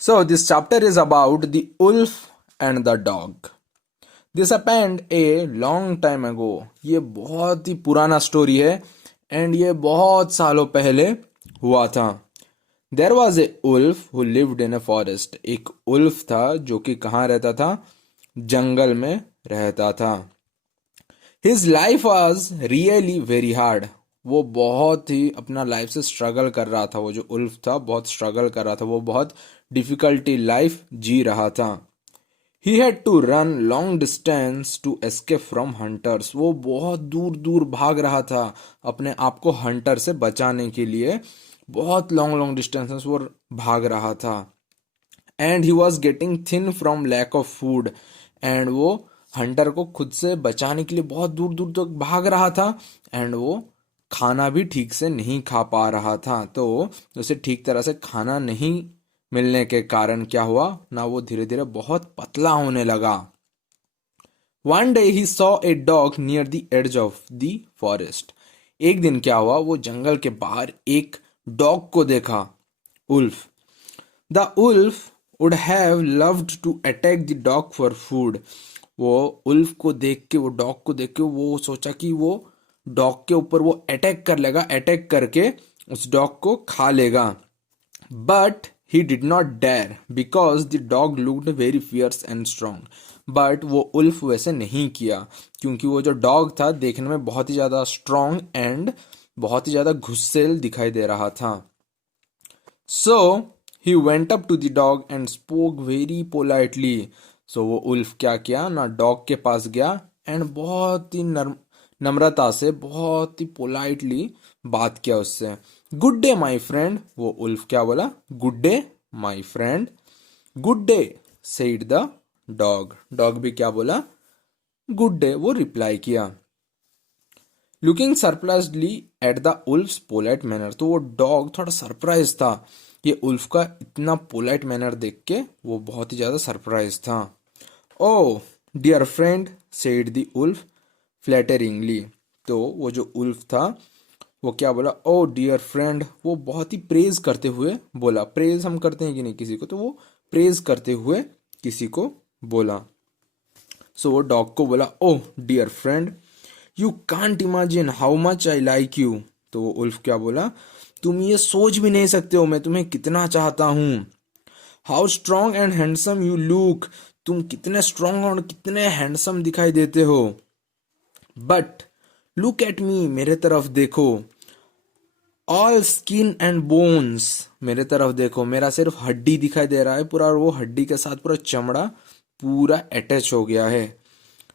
So, this chapter is about the wolf and the dog. This happened a long time ago. ये बहुत ही पुराना story है and ये बहुत सालों पहले हुआ था. There was a wolf who lived in a forest. एक उल्फ था जो कि कहाँ रहता था? जंगल में रहता था. His life was really very hard. वो बहुत ही अपना लाइफ से स्ट्रगल कर रहा था. वो जो उल्फ था बहुत स्ट्रगल कर रहा था. वो बहुत डिफिकल्टी लाइफ जी रहा था. He had to run long distance to escape from hunters. वो बहुत दूर दूर भाग रहा था अपने आप को हंटर से बचाने के लिए. बहुत लॉन्ग लॉन्ग डिस्टेंसेस वो भाग रहा था. And he was getting thin from lack of food. And वो हंटर को खुद से बचाने के लिए बहुत दूर दूर तक भाग रहा था. एंड वो खाना भी ठीक से नहीं खा पा रहा था. तो उसे ठीक तरह से खाना नहीं मिलने के कारण क्या हुआ ना, वो धीरे धीरे बहुत पतला होने लगा. One day he saw a dog near the edge of the forest. एक दिन क्या हुआ, वो जंगल के बाहर एक डॉग को देखा. Wolf. The wolf would have loved to attack the dog for food. वो उल्फ को देख के, वो डॉग को देख के वो सोचा कि वो डॉग के ऊपर वो अटैक कर लेगा, अटैक करके उस डॉग को खा लेगा. But he did not dare because the dog looked very fierce and strong. But वो उल्फ वैसे नहीं किया क्योंकि वो जो डॉग था देखने में बहुत ही ज़्यादा स्ट्रॉन्ग एंड बहुत ही ज़्यादा गुस्सैल दिखाई दे रहा था. So he went up to the dog and spoke very politely. So वो उल्फ क्या किया ना, डॉग के पास गया एंड बहुत ही नम्रता से, बहुत ही पोलाइटली बात किया उससे. Good day my friend. वो उल्फ क्या बोला? Good day my friend. Good day said the dog. Dog भी क्या बोला? Good day. वो रिप्लाई किया. Looking surprisedly at the wolf's polite manner. तो वो डॉग थोड़ा सरप्राइज था ये उल्फ का इतना पोलाइट मैनर देख के. वो बहुत ही ज्यादा सरप्राइज था. Oh dear friend said the wolf flatteringly. तो वो जो उल्फ था वो क्या बोला? Oh dear friend. वो बहुत ही प्रेज करते हुए बोला. प्रेज हम करते हैं कि नहीं किसी को, तो वो प्रेज करते हुए किसी को बोला. सो वो डॉग को बोला, oh dear friend you can't imagine how much I like you. तो वो उल्फ क्या बोला? तुम ये सोच भी नहीं सकते हो मैं तुम्हें कितना चाहता हूं. How strong and handsome you look. तुम कितने स्ट्रॉन्ग और कितने हैंडसम दिखाई देते हो. But look at me. मेरे तरफ देखो. All skin and bones. मेरे तरफ देखो. मेरा सिर्फ हड्डी दिखाई दे रहा है पूरा, और वो हड्डी के साथ पूरा चमड़ा पूरा अटैच हो गया है.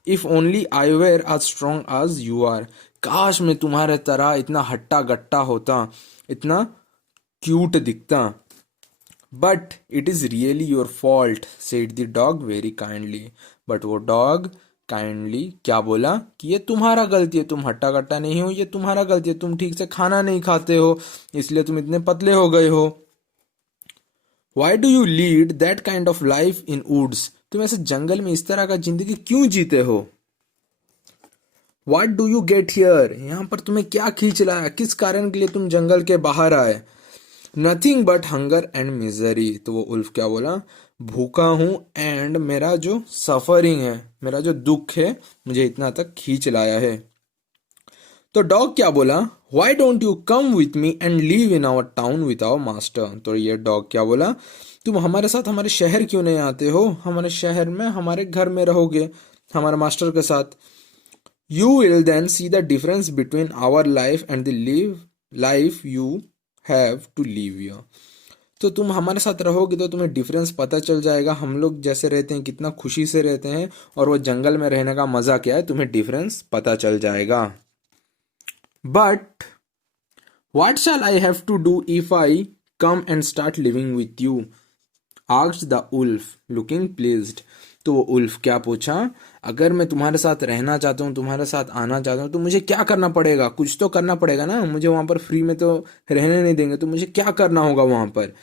इफ ओनली आई वेयर आज स्ट्रॉन्ग आज यू आर. काश मैं तुम्हारे तरह इतना हट्टा गट्टा होता, इतना क्यूट दिखता. But it is really your fault said the dog very kindly. But वो डॉग काइंडली क्या बोला कि ये तुम्हारा गलती है, तुम हट्टा कट्टा नहीं हो, ये तुम्हारा गलती है, तुम ठीक से खाना नहीं खाते हो इसलिए तुम इतने पतले हो गए हो. Why do you lead that kind of life in woods. तुम ऐसे जंगल में इस तरह का जिंदगी क्यों जीते हो. What do you get here. यहाँ पर तुम्हें क्या खींच लाया, किस कारण के लिए तुम जंगल के बाहर आए. Nothing but hunger and misery. तो वो उल्फ क्या बोला? भूखा हूं एंड मेरा जो सफरिंग है, मेरा जो दुख है, मुझे इतना तक खींच लाया है. तो डॉग क्या बोला? Why don't you come with me and live in our town with our master. तो ये डॉग क्या बोला? तुम हमारे साथ हमारे शहर क्यों नहीं आते हो, हमारे शहर में हमारे घर में रहोगे हमारे मास्टर के साथ. You will then see the difference between our life and the live life you have to live here. तो तुम हमारे साथ रहोगे तो तुम्हें डिफरेंस पता चल जाएगा. हम लोग जैसे रहते हैं कितना खुशी से रहते हैं, और वो जंगल में रहने का मजा क्या है, तुम्हें डिफरेंस पता चल जाएगा. But what shall I have to do if I come and start living with you asked the wolf looking pleased. तो वो उल्फ क्या पूछा? अगर मैं तुम्हारे साथ रहना चाहता हूँ, तुम्हारे साथ आना चाहता हूँ, तो मुझे क्या करना पड़ेगा. कुछ तो करना पड़ेगा ना, मुझे वहां पर फ्री में तो रहने नहीं देंगे, तो मुझे क्या करना होगा वहां पर.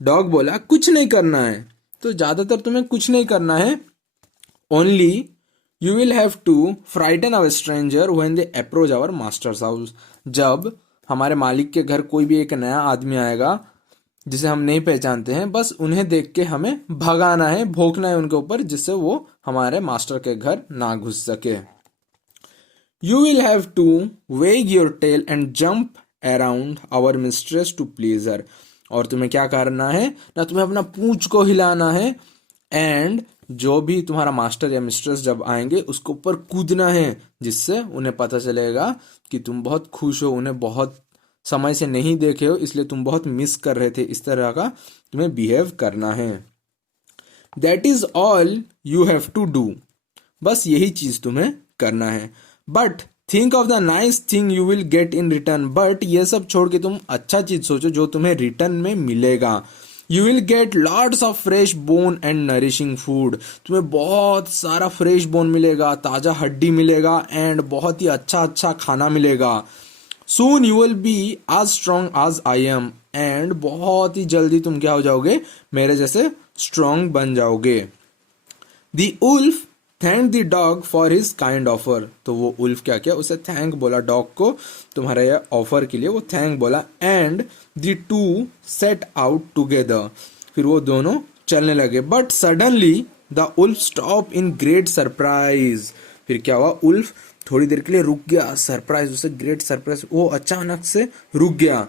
डॉग बोला कुछ नहीं करना है. तो ज्यादातर तुम्हें कुछ नहीं करना है. Only you will have to frighten our stranger when they approach our master's house. जब हमारे मालिक के घर कोई भी एक नया आदमी आएगा जिसे हम नहीं पहचानते हैं, बस उन्हें देख के हमें भगाना है, भौंकना है उनके ऊपर, जिससे वो हमारे मास्टर के घर ना घुस सके। You will have to wag your tail and jump around our mistress to please her. और तुम्हें क्या करना है ना, तुम्हें अपना पूंछ को हिलाना है, एंड जो भी तुम्हारा मास्टर या मिस्ट्रेस जब आएंगे उसके ऊपर कूदना है, जिससे उन्हें पता चलेगा कि तुम बहुत खुश हो, उन्हें बहुत समय से नहीं देखे हो, इसलिए तुम बहुत मिस कर रहे थे। इस तरह का तुम्हें बिहेव करना है। That is all you have to do. बस यही चीज तुम्हें करना है। But think of the nice thing you will get in return. But ये सब छोड़ के तुम अच्छा चीज सोचो जो तुम्हें रिटर्न में मिलेगा। You will get lots of fresh bone and nourishing food. तुम्हें बहुत सारा फ्रेश बोन मिलेगा, ताजा हड्डी मिलेगा, एंड बहुत ही अच्छा अच्छा खाना मिलेगा। Soon you will be as strong as I am. And बहुत ही जल्दी तुम क्या हो जाओगे, मेरे जैसे स्ट्रॉन्ग बन जाओगे। The wolf thank the dog for his kind offer. तो वो उल्फ क्या किया, उसे थैंक बोला डॉग को, तुम्हारे ऑफर के लिए वो थैंक बोला। And the two set out together. फिर वो दोनों चलने लगे। But suddenly the wolf stop in great surprise. फिर क्या हुआ, उल्फ थोड़ी देर के लिए रुक गया। सरप्राइज, उसे ग्रेट सरप्राइज, वो अचानक से रुक गया।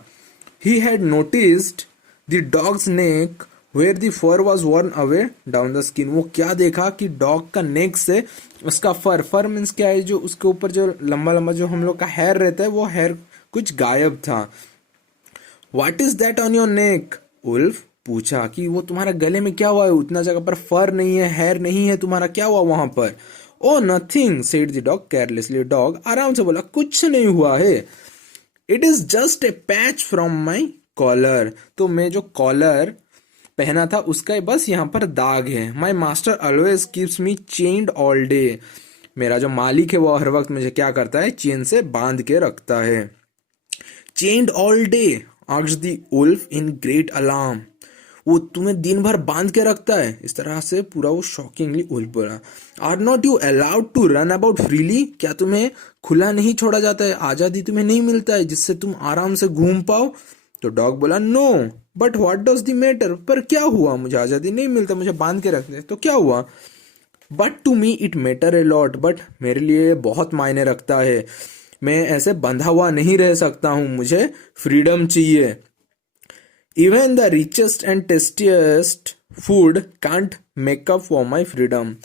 He had noticed the dog's neck where the fur was worn away down the skin. वो क्या देखा कि डॉग का नेक से उसका फर मीन्स क्या है, जो उसके ऊपर जो लंबा लंबा जो हम लोग का हेयर रहता है, वो हेयर कुछ गायब था। What is that on your neck? Wolf पूछा कि वो तुम्हारे गले में क्या हुआ है, उतना जगह पर फर नहीं है, हेयर नहीं है तुम्हारा, क्या हुआ वहां पर? Oh nothing said the dog carelessly. Dog आराम से बोला, कुछ नहीं हुआ है। It is just a patch from my collar. तो मैं जो कॉलर पहना था उसका बस यहाँ पर दाग है। My master always keeps me chained all day. मेरा जो मालिक है वो हर वक्त मुझे क्या करता है, चेन से बांध के रखता है। Chained all day asked the wolf in great alarm. वो तुम्हें दिन भर बांध के रखता है? इस तरह से पूरा वो शॉकिंगली उल्फ बोला। Are not you allowed to run about freely? क्या तुम्हें खुला नहीं छोड़ा जाता है, आजादी तुम्हें नहीं मिलता है जिससे तुम आराम से घूम पाओ? तो डॉग बोला, no but what does the matter? पर क्या हुआ, मुझे आजादी नहीं मिलता, मुझे बांध के रखते तो क्या हुआ? But to me it matter a lot. But मेरे लिए बहुत मायने रखता है, मैं ऐसे बंधा हुआ नहीं रह सकता हूं, मुझे फ्रीडम चाहिए। Even the richest and tastiest food can't make up for my freedom.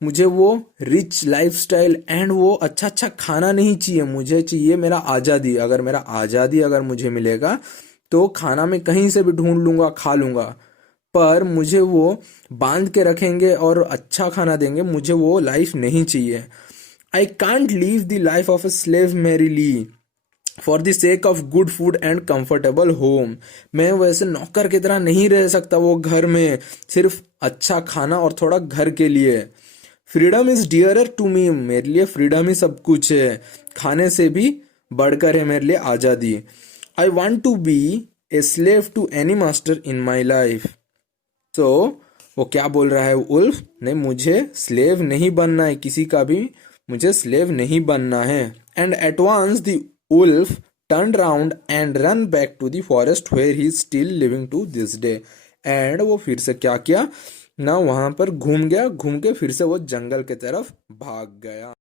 मुझे वो रिच लाइफस्टाइल एंड वो अच्छा अच्छा खाना नहीं चाहिए, मुझे चाहिए मेरा आज़ादी। अगर मेरा आज़ादी अगर मुझे मिलेगा तो खाना मैं कहीं से भी ढूंढ लूंगा, खा लूंगा। पर मुझे वो बांध के रखेंगे और अच्छा खाना देंगे, मुझे वो लाइफ नहीं चाहिए। I can't leave the life of a slave merrily for the sake of good food and comfortable home. मैं वैसे नौकर की तरह नहीं रह सकता वो घर में, सिर्फ अच्छा खाना और थोड़ा घर के लिए। Freedom is dearer to me. मेरे लिए फ्रीडम ही सब कुछ है, खाने से भी बढ़कर है मेरे लिए आज़ादी। I want to be a slave to any master in my life. तो वो क्या बोल रहा है उल्फ? नहीं, मुझे स्लेव नहीं बनना है किसी का भी, मुझे स्लेव नहीं बनना है। And at once the wolf turn round and run back to the forest where he is still living to this day. And वो फिर से क्या किया ना, वहां पर घूम गया, घूम के फिर से वो जंगल के तरफ भाग गया।